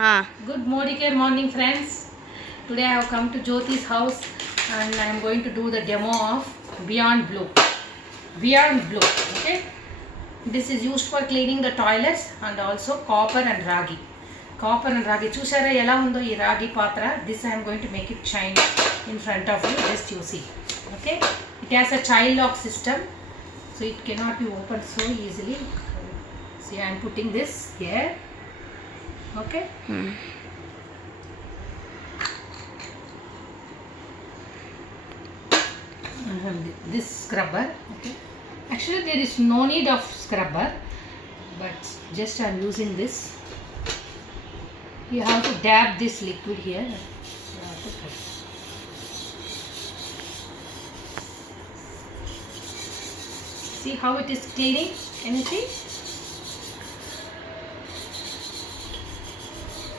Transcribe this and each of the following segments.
Good morning friends. Today I have come to Jyoti's house and I am going to do the demo of Beyond Blue. Okay. This is used for cleaning the toilets and also copper and ragi. Chusara ela undo ee ragi patra. This I am going to make it shine in front of you. Just you see. Okay. It has a child lock system, so it cannot be opened so easily. See, I am putting this here. Okay. This scrubber. Okay. Actually, there is no need of scrubber, but just I am using this. You have to dab this liquid here. See how it is cleaning? Can you see?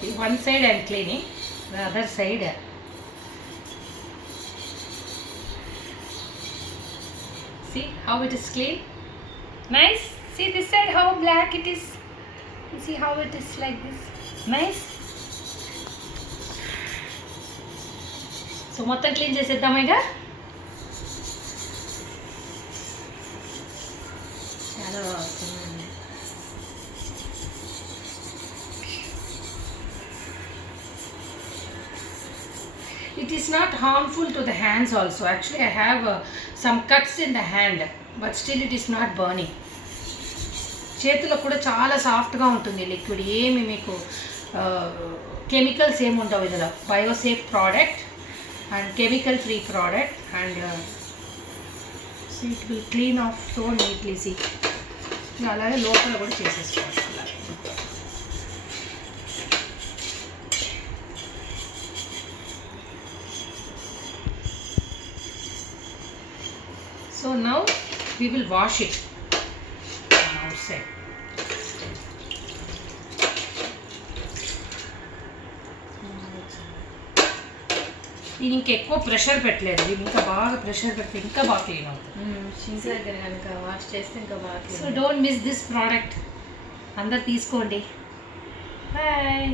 See, one side I am cleaning, the other side. See how it is clean? Nice. See this side how black it is. See how it is like this. Nice. So మొత్తం clean చేసేద్దాం ఇక. చాలా బాగుంది. It is not harmful to the hands also. Actually, I have some cuts in the hand, but still it is not burning. చేతులో కూడా చాలా సాఫ్ట్గా ఉంటుంది లిక్విడ్. ఏమి మీకు కెమికల్స్ ఏమి ఉండవు ఇందులో. Biosafe product and chemical free product and it will clean off so neatly. See అలాగే లోపల కూడా చేసేసుకోవాలి. So now we will wash it on outside. దీనికి ఇంకా ఎక్కువ ప్రెషర్ పెట్టలేదు. దీనికి ఇంకా బాగా ప్రెషర్ పెడితే ఇంకా బాగా క్లీన్ అవుతుంది. షింక్ దగ్గర కనుక వాష్ చేస్తే ఇంకా బాగా. So don't miss this product. అందరు తీసుకోండి. బాయ్.